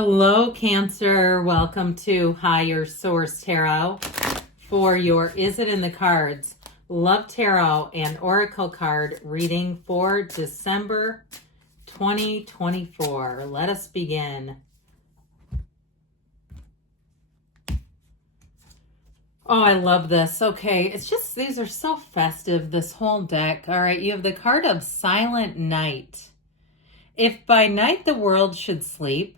Hello, Cancer. Welcome to Higher Source Tarot for your Is It in the Cards? Love Tarot and Oracle card reading for December 2024. Let us begin. Oh, I love this. Okay, it's just, these are so festive, this whole deck. All right, you have the card of Silent Night. If by night the world should sleep,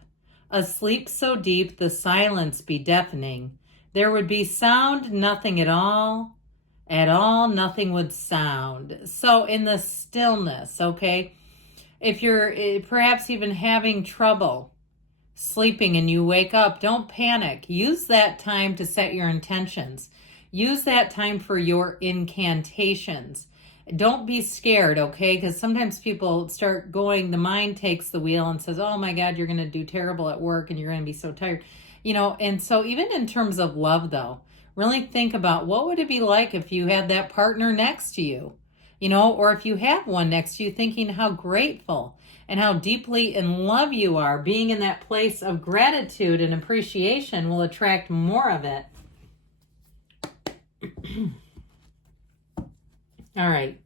a sleep so deep the silence be deafening, there would be sound nothing at all, nothing would sound. So in the stillness, okay, if you're perhaps even having trouble sleeping and you wake up, don't panic. Use that time to set your intentions. Use that time for your incantations. Don't be scared, okay? Because sometimes people start going, the mind takes the wheel and says, oh my God, you're going to do terrible at work and you're going to be so tired. And so even in terms of love, though, really think about what would it be like if you had that partner next to you, or if you have one next to you, thinking how grateful and how deeply in love you are. Being in that place of gratitude and appreciation will attract more of it. All right.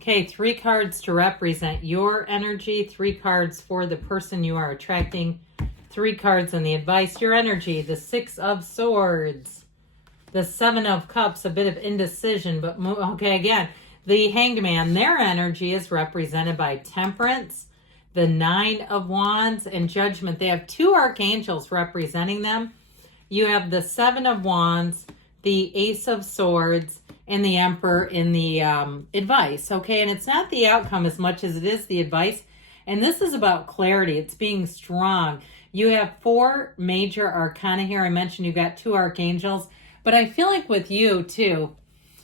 Okay, 3 cards to represent your energy, 3 cards for the person you are attracting, 3 cards on the advice, your energy, the 6 of Swords, the 7 of Cups, a bit of indecision, but okay, again, the Hanged Man, their energy is represented by Temperance, the 9 of Wands, and Judgment. They have 2 archangels representing them. You have the 7 of Wands, the Ace of Swords, and the Emperor in the advice, okay? And it's not the outcome as much as it is the advice. And this is about clarity. It's being strong. You have 4 major arcana here. I mentioned you've got 2 archangels. But I feel like with you, too,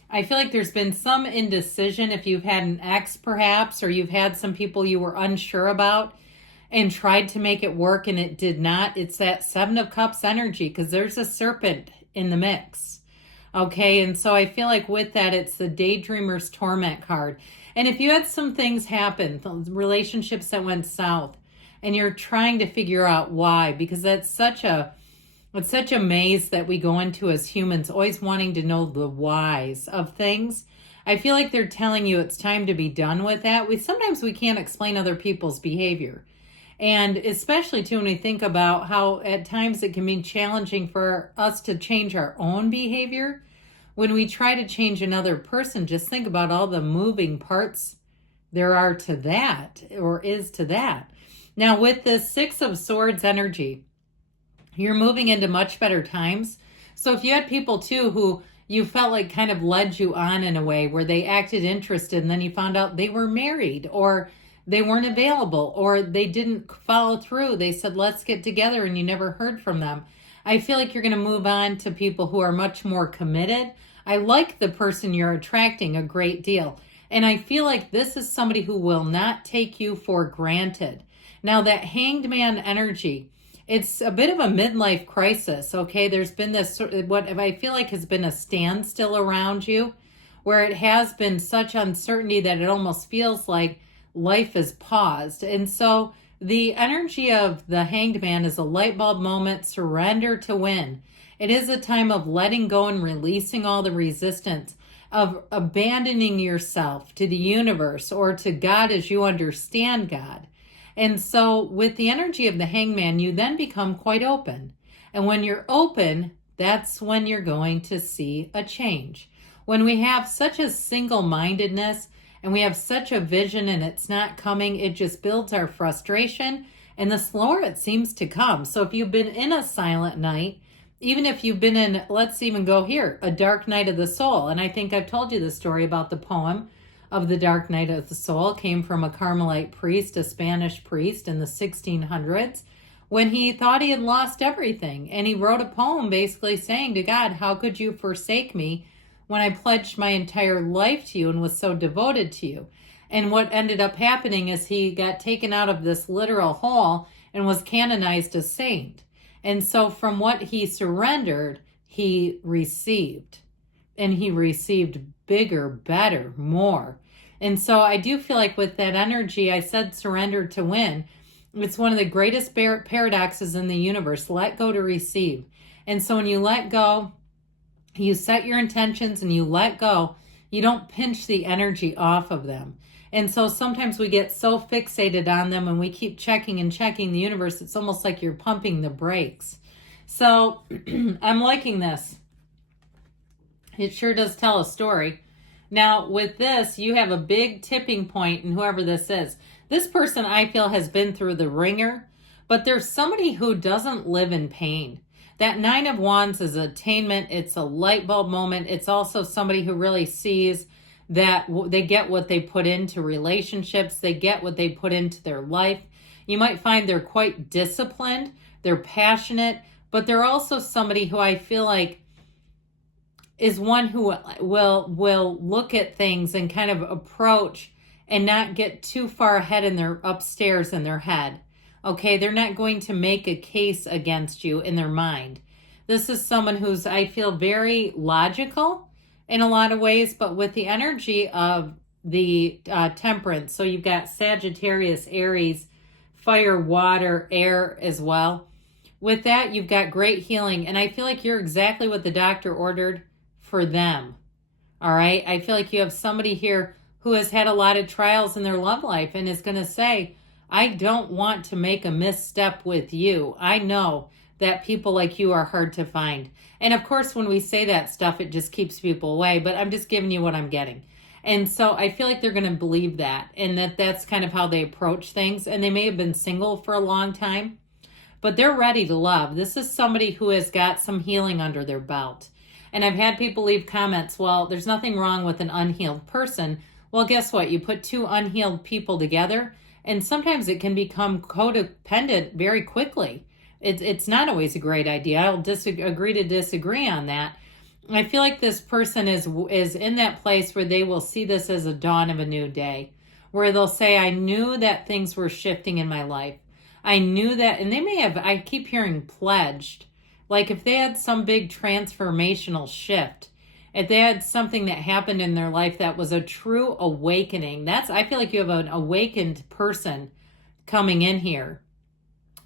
I feel like there's been some indecision if you've had an ex, perhaps, or you've had some people you were unsure about and tried to make it work and it did not. It's that 7 of Cups energy because there's a serpent in the mix. Okay, and so I feel like with that, it's the Daydreamer's Torment card. And if you had some things happen, relationships that went south, and you're trying to figure out why, because that's such a maze that we go into as humans, always wanting to know the whys of things. I feel like they're telling you it's time to be done with that. Sometimes we can't explain other people's behavior. And especially too when we think about how at times it can be challenging for us to change our own behavior. When we try to change another person, just think about all the moving parts there are to that, or is to that. Now with the 6 of Swords energy, you're moving into much better times. So if you had people too who you felt like kind of led you on in a way where they acted interested and then you found out they were married or they weren't available or they didn't follow through. They said, let's get together, and you never heard from them. I feel like you're going to move on to people who are much more committed. I like the person you're attracting a great deal. And I feel like this is somebody who will not take you for granted. Now that Hanged Man energy, it's a bit of a midlife crisis, okay? There's been this, what I feel like has been a standstill around you, where it has been such uncertainty that it almost feels like life is paused. And so the energy of the Hanged Man is a light bulb moment, surrender to win. It is a time of letting go and releasing all the resistance, of abandoning yourself to the universe or to God as you understand God. And so with the energy of the Hanged Man, you then become quite open. And when you're open, that's when you're going to see a change. When we have such a single-mindedness and we have such a vision and it's not coming, it just builds our frustration, and the slower it seems to come. So if you've been in a silent night, even if you've been in, let's even go here, a dark night of the soul. And I think I've told you the story about the poem of the Dark Night of the Soul. Came from a Carmelite priest, a Spanish priest in the 1600s, when he thought he had lost everything. And he wrote a poem basically saying to God, how could you forsake me when I pledged my entire life to you and was so devoted to you? And what ended up happening is he got taken out of this literal hole and was canonized a saint. And so from what he surrendered, he received. And he received bigger, better, more. And so I do feel like with that energy, I said surrender to win. It's one of the greatest paradoxes in the universe. Let go to receive. And so when you let go, you set your intentions and you let go, you don't pinch the energy off of them. And so sometimes we get so fixated on them and we keep checking and checking the universe. It's almost like you're pumping the brakes. So I'm liking this. It sure does tell a story. Now, with this, you have a big tipping point in whoever this is. This person, I feel, has been through the ringer, but there's somebody who doesn't live in pain. That Nine of Wands is attainment. It's a light bulb moment. It's also somebody who really sees that they get what they put into relationships. They get what they put into their life. You might find they're quite disciplined. They're passionate, but they're also somebody who I feel like is one who will look at things and kind of approach and not get too far ahead in their upstairs in their head. Okay, they're not going to make a case against you in their mind. This is someone who's, I feel, very logical in a lot of ways, but with the energy of the temperance. So you've got Sagittarius, Aries, fire, water, air as well. With that, you've got great healing. And I feel like you're exactly what the doctor ordered for them. All right. I feel like you have somebody here who has had a lot of trials in their love life and is going to say, I don't want to make a misstep with you. I know that people like you are hard to find. And of course, when we say that stuff, it just keeps people away, but I'm just giving you what I'm getting. And so I feel like they're going to believe that, and that's kind of how they approach things. And they may have been single for a long time, but they're ready to love. This is somebody who has got some healing under their belt. And I've had people leave comments, well, there's nothing wrong with an unhealed person. Well, guess what? You put two unhealed people together, and sometimes it can become codependent very quickly. It's not always a great idea. I'll agree to disagree on that. I feel like this person is in that place where they will see this as a dawn of a new day, where they'll say, I knew that things were shifting in my life. I knew that, and they may have, I keep hearing pledged. Like if they had some big transformational shift, if they had something that happened in their life that was a true awakening, I feel like you have an awakened person coming in here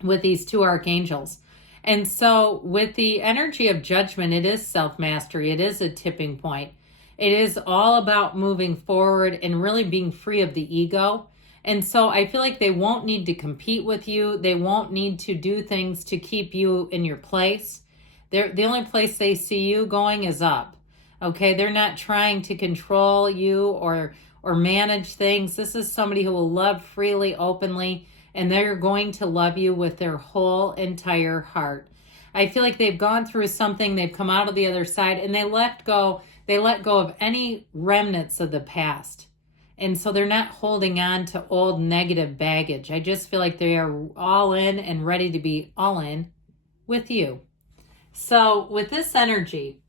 with these two archangels. And so with the energy of judgment, it is self-mastery. It is a tipping point. It is all about moving forward and really being free of the ego. And so I feel like they won't need to compete with you. They won't need to do things to keep you in your place. The only place they see you going is up. Okay, they're not trying to control you or manage things. This is somebody who will love freely, openly, and they're going to love you with their whole entire heart. I feel like they've gone through something, they've come out of the other side, and they let go of any remnants of the past. And so they're not holding on to old negative baggage. I just feel like they are all in and ready to be all in with you. So with this energy,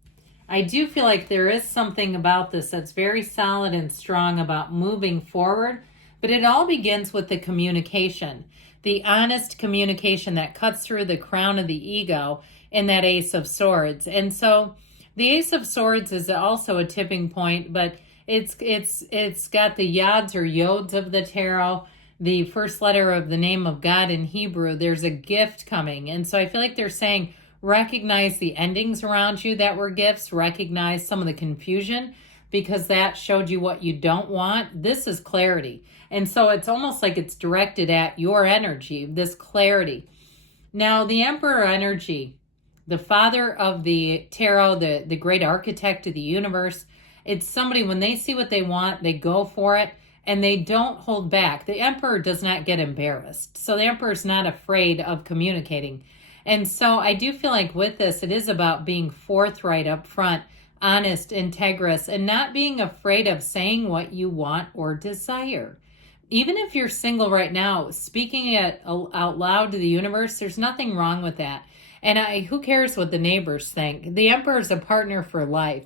I do feel like there is something about this that's very solid and strong about moving forward, but it all begins with the communication, the honest communication that cuts through the crown of the ego in that Ace of Swords. And so the Ace of Swords is also a tipping point, but it's got the yods or yods of the tarot, the first letter of the name of God in Hebrew. There's a gift coming. And so I feel like they're saying, recognize the endings around you that were gifts, recognize some of the confusion because that showed you what you don't want. This is clarity. And so it's almost like it's directed at your energy, this clarity. Now, the Emperor energy, the father of the tarot, the great architect of the universe, it's somebody, when they see what they want, they go for it and they don't hold back. The Emperor does not get embarrassed. So the Emperor's not afraid of communicating. And so I do feel like with this, it is about being forthright up front, honest, integrous, and not being afraid of saying what you want or desire. Even if you're single right now, speaking it out loud to the universe, there's nothing wrong with that. And who cares what the neighbors think? The Emperor is a partner for life.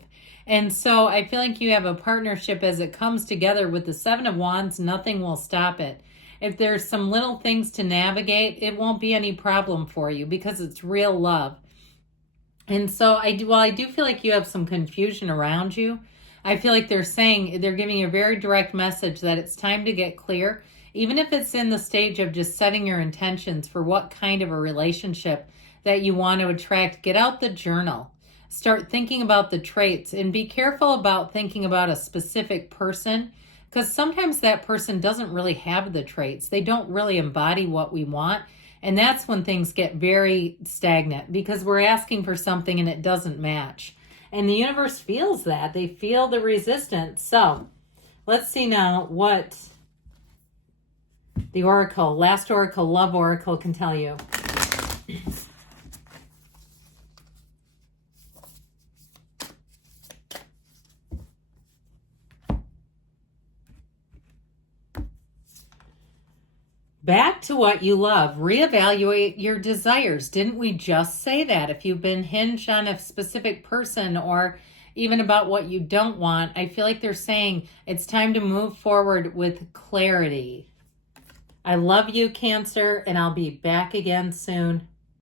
And so I feel like you have a partnership as it comes together with the Seven of Wands, nothing will stop it. If there's some little things to navigate, it won't be any problem for you because it's real love. And so while I do feel like you have some confusion around you, I feel like they're giving you a very direct message that it's time to get clear, even if it's in the stage of just setting your intentions for what kind of a relationship that you want to attract. Get out the journal. Start thinking about the traits and be careful about thinking about a specific person because sometimes that person doesn't really have the traits. They don't really embody what we want. And that's when things get very stagnant because we're asking for something and it doesn't match. And the universe feels that. They feel the resistance. So let's see now what the Oracle, last Oracle, Love Oracle can tell you. Back to what you love. Reevaluate your desires. Didn't we just say that? If you've been hinged on a specific person or even about what you don't want, I feel like they're saying it's time to move forward with clarity. I love you, Cancer, and I'll be back again soon.